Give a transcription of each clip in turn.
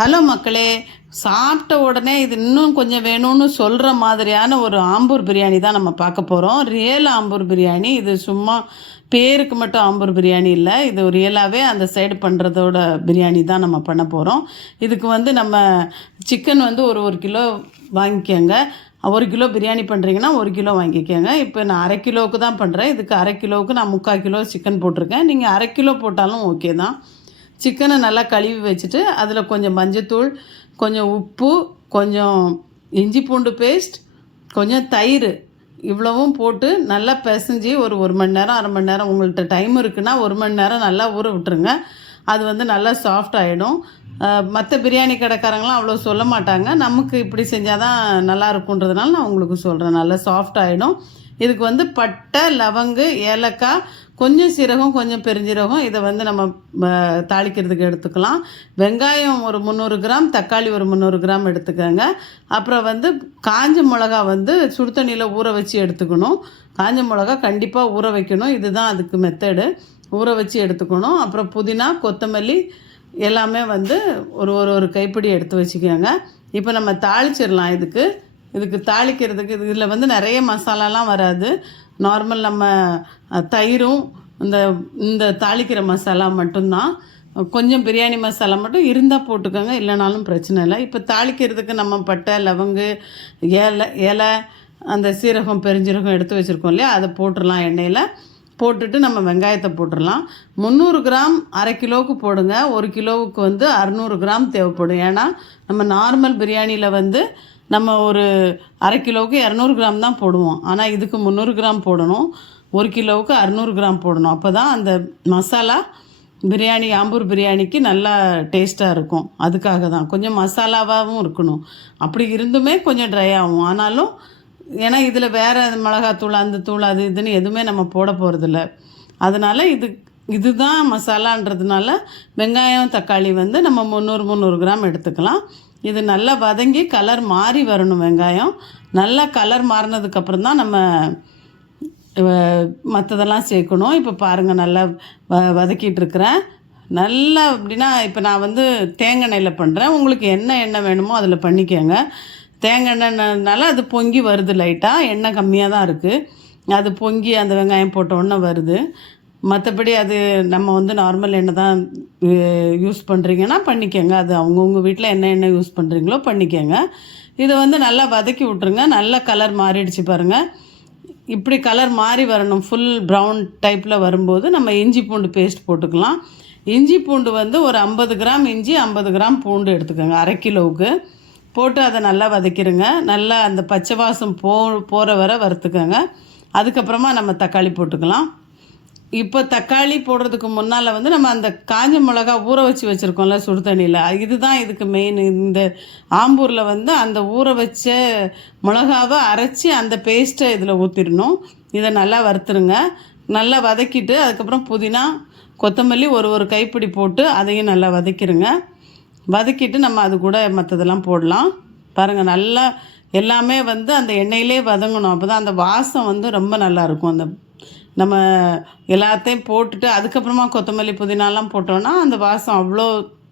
Hello மக்களே, சாப்பிட்ட உடனே இது இன்னும் கொஞ்சம் வேணும்னு சொல்கிற மாதிரியான ஒரு ஆம்பூர் பிரியாணி தான் நம்ம பார்க்க போகிறோம். ரியல் ஆம்பூர் பிரியாணி. இது சும்மா பேருக்கு மட்டும் ஆம்பூர் பிரியாணி இல்லை, இது ரியலாகவே அந்த சைடு பண்ணுறதோட பிரியாணி தான் நம்ம பண்ண போகிறோம். இதுக்கு வந்து நம்ம சிக்கன் வந்து ஒரு கிலோ வாங்கிக்கோங்க. 1 கிலோ பிரியாணி பண்ணுறீங்கன்னா 1 கிலோ வாங்கிக்கோங்க. இப்போ நான் அரை கிலோவுக்கு தான் பண்ணுறேன். இதுக்கு அரை கிலோவுக்கு நான் 3/4 கிலோ சிக்கன் போட்டிருக்கேன். நீங்கள் அரை கிலோ போட்டாலும் ஓகே தான். சிக்கனை நல்லா கழுவி வச்சுட்டு அதில் கொஞ்சம் மஞ்சத்தூள், கொஞ்சம் உப்பு, கொஞ்சம் இஞ்சி பூண்டு பேஸ்ட், கொஞ்சம் தயிர் இவ்வளவும் போட்டு நல்லா பிசைஞ்சு ஒரு மணி நேரம் 1/2 மணி நேரம் உங்கள்கிட்ட டைம் இருக்குன்னா 1 மணி நேரம் நல்லா ஊற விட்டுருங்க. அது வந்து நல்லா சாஃப்ட் ஆகிடும். மற்ற பிரியாணி கடைக்காரங்களாம் அவ்வளோ சொல்ல மாட்டாங்க, நமக்கு இப்படி செஞ்சால் தான் நல்லா இருக்குன்றதுனால நான் உங்களுக்கு சொல்கிறேன். நல்லா சாஃப்ட் ஆகிடும். இதுக்கு வந்து பட்டை, லவங்கு, ஏலக்காய், கொஞ்சம் சீரகம், கொஞ்சம் பெருஞ்சீரகம், இதை வந்து நம்ம தாளிக்கிறதுக்கு எடுத்துக்கலாம். வெங்காயம் ஒரு 300 கிராம், தக்காளி ஒரு 300 கிராம் எடுத்துக்கோங்க. அப்புறம் வந்து காஞ்ச மிளகா வந்து சுடு தண்ணியில் ஊற வச்சு எடுத்துக்கணும். காஞ்ச மிளகா கண்டிப்பாக ஊற வைக்கணும். இதுதான் அதுக்கு மெத்தடு. ஊற வச்சு எடுத்துக்கணும். அப்புறம் புதினா, கொத்தமல்லி எல்லாமே வந்து ஒரு கைப்பிடி எடுத்து வச்சுக்கோங்க. இப்போ நம்ம தாளிச்சிடலாம். இதுக்கு தாளிக்கிறதுக்கு இதில் வந்து நிறைய மசாலாலாம் வராது. நார்மல் நம்ம தயிரும் இந்த தாளிக்கிற மசாலா மட்டும்தான். கொஞ்சம் பிரியாணி மசாலா மட்டும் இருந்தால் போட்டுக்கோங்க, இல்லைனாலும் பிரச்சனை இல்லை. இப்போ தாளிக்கிறதுக்கு நம்ம பட்டை, லவங்கு, இலை, அந்த சீரகம், பெருஞ்சீரகம் எடுத்து வச்சுருக்கோம் இல்லையா, அதை போட்டுடலாம். எண்ணெயில் போட்டுட்டு நம்ம வெங்காயத்தை போட்டுடலாம். 300 கிராம் அரை கிலோவுக்கு போடுங்க. 1 கிலோவுக்கு வந்து 600 கிராம் தேவைப்படும். ஏன்னா நம்ம நார்மல் பிரியாணியில் வந்து நம்ம ஒரு அரை கிலோவுக்கு 200 கிராம் தான் போடுவோம். ஆனால் இதுக்கு 300 கிராம் போடணும். 1 கிலோவுக்கு 600 கிராம் போடணும். அப்போ தான் அந்த மசாலா பிரியாணி, ஆம்பூர் பிரியாணிக்கு நல்லா டேஸ்ட்டாக இருக்கும். அதுக்காக தான் கொஞ்சம் மசாலாவாகவும் இருக்கணும். அப்படி இருந்துமே கொஞ்சம் ட்ரை ஆகும். ஆனாலும் ஏன்னா இதில் வேறு மிளகாத்தூள், அந்த தூள், அது இதுன்னு எதுவுமே நம்ம போட போகிறதில்ல. அதனால் இதுதான் மசாலான்றதுனால வெங்காயம், தக்காளி வந்து நம்ம 300 கிராம் எடுத்துக்கலாம். இது நல்லா வதங்கி கலர் மாறி வரணும். வெங்காயம் நல்லா கலர் மாறினதுக்கப்புறம் தான் நம்ம மற்றதெல்லாம் சேர்க்கணும். இப்போ பாருங்கள், நல்லா வதக்கிட்டு இருக்கிறேன். நல்லா அப்படின்னா இப்போ நான் வந்து தேங்காய் எண்ணெயில் பண்ணுறேன். உங்களுக்கு எண்ணெய் வேணுமோ அதில் பண்ணிக்கோங்க. தேங்காய் எண்ணெய்னால அது பொங்கி வருது. லைட்டாக எண்ணெய் கம்மியாக தான் இருக்குது. அது பொங்கி அந்த வெங்காயம் போட்ட உடனே வருது. மற்றபடி அது நம்ம வந்து நார்மல் எண்ணெய் தான் யூஸ் பண்ணுறீங்கன்னா பண்ணிக்கோங்க. அது அவங்கவுங்க வீட்டில் என்ன எண்ணெய் யூஸ் பண்ணுறீங்களோ பண்ணிக்கோங்க. இதை வந்து நல்லா வதக்கி விட்ருங்க. நல்லா கலர் மாறிடுச்சு பாருங்கள். இப்படி கலர் மாறி வரணும். ஃபுல் ப்ரௌன் டைப்பில் வரும்போது நம்ம இஞ்சி பூண்டு பேஸ்ட் போட்டுக்கலாம். இஞ்சி பூண்டு வந்து ஒரு 50 கிராம் இஞ்சி, 50 கிராம் பூண்டு எடுத்துக்கோங்க. அரை கிலோவுக்கு போட்டு அதை நல்லா வதக்கிடுங்க. நல்லா அந்த பச்சை வாசம் போகிற வரை வறுத்துக்கோங்க. அதுக்கப்புறமா நம்ம தக்காளி போட்டுக்கலாம். இப்போ தக்காளி போடுறதுக்கு முன்னால் வந்து நம்ம அந்த காஞ்ச மிளகா ஊற வச்சுருக்கோம்ல சுடு தண்ணியில், இதுதான் இதுக்கு மெயின். இந்த ஆம்பூரில் வந்து அந்த ஊற வச்ச மிளகாவை அரைச்சி அந்த பேஸ்ட்டை இதில் ஊற்றிடணும். இதை நல்லா வறுத்துருங்க. நல்லா வதக்கிட்டு அதுக்கப்புறம் புதினா, கொத்தமல்லி ஒரு கைப்பிடி போட்டு அதையும் நல்லா வதக்கிடுங்க. வதக்கிட்டு நம்ம அது கூட மற்றதெல்லாம் போடலாம். பாருங்கள், நல்லா எல்லாமே வந்து அந்த எண்ணெயிலே வதங்கணும். அப்போ தான் அந்த வாசம் வந்து ரொம்ப நல்லாயிருக்கும். அந்த நம்ம எல்லாத்தையும் போட்டுட்டு அதுக்கப்புறமா கொத்தமல்லி, புதினாலாம் போட்டோன்னா அந்த வாசம் அவ்வளோ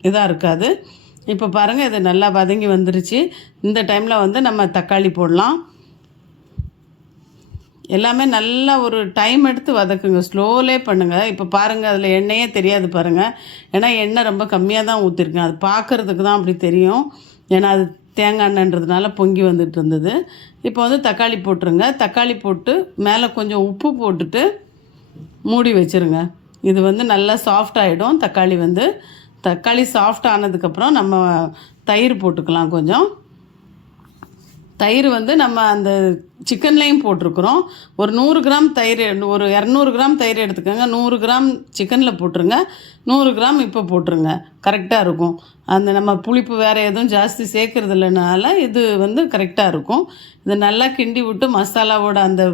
இதாக இருக்காது. இப்போ பாருங்கள், இது நல்லா வதங்கி வந்துருச்சு. இந்த டைமில் வந்து நம்ம தக்காளி போடலாம். எல்லாமே நல்லா ஒரு டைம் எடுத்து வதக்குங்க. ஸ்லோலே பண்ணுங்கள். இப்போ பாருங்கள், அதில் எண்ணெயே தெரியாது பாருங்கள். ஏன்னா எண்ணெய் ரொம்ப கம்மியாக தான் ஊற்றிருக்கேன். அது பார்க்குறதுக்கு தான் அப்படி தெரியும். ஏன்னா அது தேங்காய் எண்ணெய்ன்றதுனால பொங்கி வந்துட்டு இருந்தது. இப்போ வந்து தக்காளி போட்டுருங்க. தக்காளி போட்டு மேலே கொஞ்சம் உப்பு போட்டுட்டு மூடி வச்சுருங்க. இது வந்து நல்லா சாஃப்ட் ஆகிடும். தக்காளி சாஃப்ட் ஆனதுக்கப்புறம் நம்ம தயிர் போட்டுக்கலாம். கொஞ்சம் தயிர் வந்து நம்ம அந்த சிக்கன்லேயும் போட்டிருக்குறோம். ஒரு 100 கிராம் தயிர், ஒரு 200 கிராம் தயிர் எடுத்துக்கோங்க. 100 கிராம் சிக்கனில் போட்டுருங்க, 100 கிராம் இப்போ போட்டுருங்க. கரெக்டாக இருக்கும். அந்த நம்ம புளிப்பு வேறு எதுவும் ஜாஸ்தி சேர்க்கறது இல்லைனால இது வந்து கரெக்டாக இருக்கும். இதை நல்லா கிண்டி விட்டு மசாலாவோட அந்த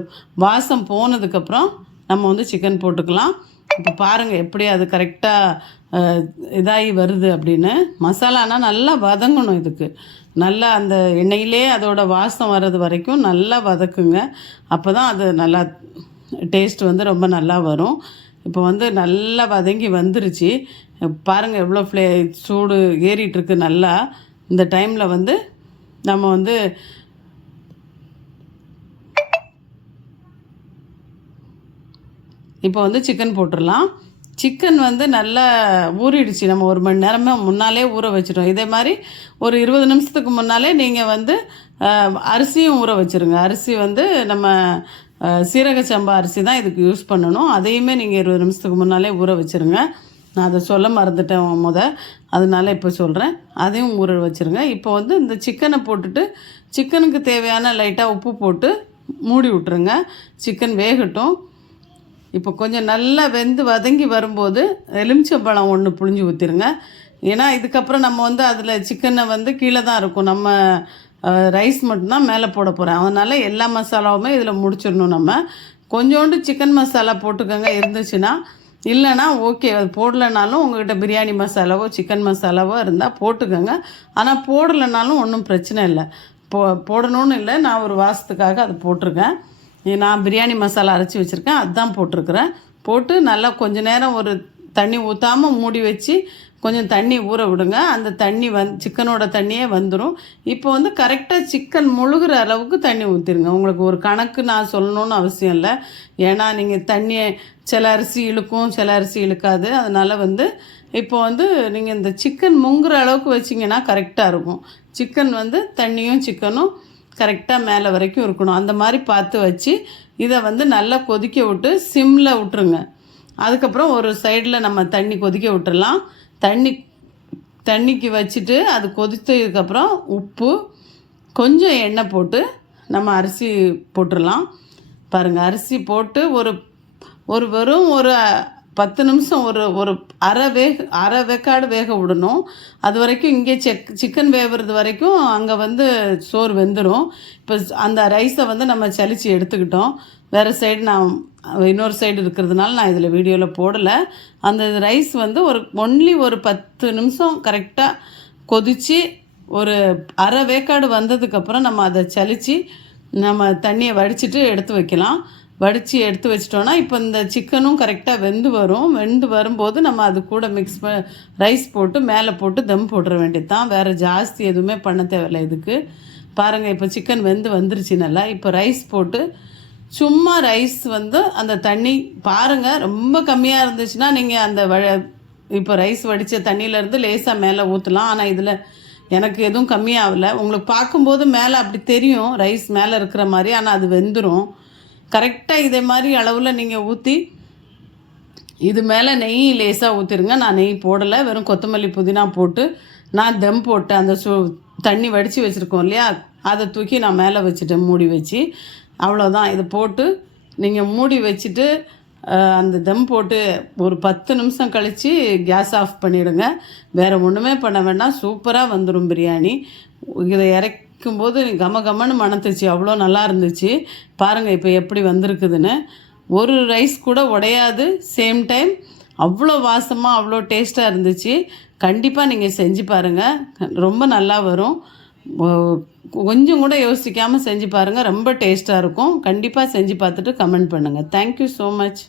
வாசம் போனதுக்கப்புறம் நம்ம வந்து சிக்கன் போட்டுக்கலாம். இப்போ பாருங்கள் எப்படி அது கரெக்டாக இதாகி வருது அப்படின்னு. மசாலானா நல்லா வதங்கணும். இதுக்கு நல்லா அந்த எண்ணெயிலே அதோட வாசம் வர்றது வரைக்கும் நல்லா வதக்குங்க. அப்போ தான் அது நல்லா டேஸ்ட் வந்து ரொம்ப நல்லா வரும். இப்போ வந்து நல்லா வதங்கி வந்துருச்சு. பாருங்கள் எவ்வளோ சூடு ஏறிட்டுருக்கு நல்லா. இந்த டைமில் வந்து நம்ம வந்து இப்போ வந்து சிக்கன் போட்டுடலாம். சிக்கன் வந்து நல்லா ஊறிடுச்சு. நம்ம 1 மணி நேரமே முன்னாலே ஊற வச்சிட்டோம். இதே மாதிரி ஒரு 20 நிமிஷத்துக்கு முன்னாலே நீங்கள் வந்து அரிசியும் ஊற வச்சுருங்க. அரிசி வந்து நம்ம சீரக சம்பா அரிசி தான் இதுக்கு யூஸ் பண்ணணும். அதையுமே நீங்கள் 20 நிமிஷத்துக்கு முன்னாலே ஊற வச்சுருங்க. நான் அதை சொல்ல மறந்துட்டேன் அதனால இப்போ சொல்கிறேன். அதையும் ஊற வச்சுருங்க. இப்போ வந்து இந்த சிக்கனை போட்டுட்டு சிக்கனுக்கு தேவையான லைட்டாக உப்பு போட்டு மூடி விட்ருங்க. சிக்கன் வேகட்டும். இப்போ கொஞ்சம் நல்லா வெந்து வதங்கி வரும்போது எலுமிச்சம்பழம் 1 புழிஞ்சு ஊற்றிருங்க. ஏன்னா இதுக்கப்புறம் நம்ம வந்து அதில் சிக்கனை வந்து கீழே தான் இருக்கும். நம்ம ரைஸ் மட்டும்தான் மேலே போட போகிறேன். அதனால் எல்லா மசாலாவுமே இதில் முடிச்சிடணும். நம்ம கொஞ்சோண்டு சிக்கன் மசாலா போட்டுக்கோங்க இருந்துச்சுன்னா. இல்லைனா ஓகே, அது போடலைனாலும் உங்கள்கிட்ட பிரியாணி மசாலாவோ சிக்கன் மசாலாவோ இருந்தால் போட்டுக்கோங்க. ஆனால் போடலைனாலும் ஒன்றும் பிரச்சனை இல்லை. போடணும்னு இல்லை, நான் ஒரு வாசத்துக்காக அது போட்டிருக்கேன். நான் பிரியாணி மசாலா அரைச்சி வச்சுருக்கேன், அதுதான் போட்டிருக்கிறேன். போட்டு நல்லா கொஞ்சம் நேரம் ஒரு தண்ணி ஊற்றாமல் மூடி வச்சு கொஞ்சம் தண்ணி ஊற விடுங்க. அந்த தண்ணி சிக்கனோட தண்ணியே வந்துடும். இப்போ வந்து கரெக்டாக சிக்கன் முழுகிற அளவுக்கு தண்ணி ஊற்றிடுங்க. உங்களுக்கு ஒரு கணக்கு நான் சொல்லணும்னு அவசியம் இல்லை. ஏன்னா நீங்கள் தண்ணியை சில அரிசி இழுக்கும், சில அரிசி இழுக்காது. அதனால் வந்து இப்போ வந்து நீங்கள் இந்த சிக்கன் முங்குற அளவுக்கு வச்சிங்கன்னா கரெக்டாக இருக்கும். சிக்கன் வந்து தண்ணியும் சிக்கனும் கரெக்டாக மேலே வரைக்கும் இருக்கணும். அந்த மாதிரி பார்த்து வச்சு இதை வந்து நல்லா கொதிக்க விட்டு சிம்மில் விட்டுருங்க. அதுக்கப்புறம் ஒரு சைடில் நம்ம தண்ணி கொதிக்க விட்டுடலாம். தண்ணிக்கு வச்சுட்டு அது கொதித்ததுக்கப்புறம் உப்பு கொஞ்சம் எண்ணெய் போட்டு நம்ம அரிசி போட்டுடலாம். பாருங்கள், அரிசி போட்டு ஒரு வெறும் ஒரு 10 நிமிஷம் ஒரு அரை வேக்காடு வேக விடணும். அது வரைக்கும் இங்கே சிக்கன் வேவுறது வரைக்கும் அங்கே வந்து சோறு வெந்துடும். இப்போ அந்த ரைஸை வந்து நம்ம சலித்து எடுத்துக்கிட்டோம். வேறு சைடு இன்னொரு சைடு இருக்கிறதுனால நான் இதில் வீடியோவில் போடலை. அந்த ரைஸ் வந்து ஒன்லி ஒரு 10 நிமிஷம் கரெக்டாக கொதித்து ஒரு அரை வேக்காடு வந்ததுக்கப்புறம் நம்ம அதை சலித்து நம்ம தண்ணியை வடிச்சிட்டு எடுத்து வைக்கலாம். வடித்து எடுத்து வச்சிட்டோன்னா இப்போ இந்த சிக்கனும் கரெக்டாக வெந்து வரும். வெந்து வரும்போது நம்ம அது கூட ரைஸ் போட்டு மேலே போட்டு தம் போட்டுற வேண்டியது தான். வேறு ஜாஸ்தி எதுவுமே பண்ண தேவையில்லை இதுக்கு. பாருங்கள், இப்போ சிக்கன் வெந்து வந்துருச்சு நல்லா. இப்போ ரைஸ் போட்டு சும்மா ரைஸ் வந்து அந்த தண்ணி பாருங்கள், ரொம்ப கம்மியாக இருந்துச்சுன்னா நீங்கள் அந்த இப்போ ரைஸ் வடித்த தண்ணியிலேருந்து லேசாக மேலே ஊற்றலாம். ஆனால் இதில் எனக்கு எதுவும் கம்மியாகலை. உங்களுக்கு பார்க்கும்போது மேலே அப்படி தெரியும் ரைஸ் மேலே இருக்கிற மாதிரி, ஆனால் அது வெந்துடும். கரெக்டாக இதே மாதிரி அளவில் நீங்கள் ஊற்றி இது மேலே நெய் லேசாக ஊற்றிடுங்க. நான் நெய் போடலை, வெறும் கொத்தமல்லி புதினா போட்டு நான் தம் போட்டு அந்த தண்ணி வடித்து வச்சுருக்கோம் இல்லையா, அதை தூக்கி நான் மேலே வச்சுட்டேன் மூடி வச்சு. அவ்வளோதான். இதை போட்டு நீங்கள் மூடி வச்சுட்டு அந்த தம் போட்டு ஒரு 10 நிமிஷம் கழித்து கேஸ் ஆஃப் பண்ணிவிடுங்க. வேறு ஒன்றுமே பண்ண வேண்டாம், சூப்பராக வந்துடும் பிரியாணி. இதை இறக்கும்போது கமன்னு மணத்துச்சு, அவ்வளோ நல்லா இருந்துச்சு. பாருங்கள் இப்போ எப்படி வந்திருக்குதுன்னு. ஒரு ரைஸ் கூட உடையாது. சேம் டைம் அவ்வளோ வாசமாக அவ்வளோ டேஸ்ட்டாக இருந்துச்சு. கண்டிப்பாக நீங்கள் செஞ்சு பாருங்கள், ரொம்ப நல்லா வரும். கொஞ்சம் கூட யோசிக்காமல் செஞ்சு பாருங்கள், ரொம்ப டேஸ்ட்டாக இருக்கும். கண்டிப்பாக செஞ்சு பார்த்துட்டு கமெண்ட் பண்ணுங்கள். Thank you so much.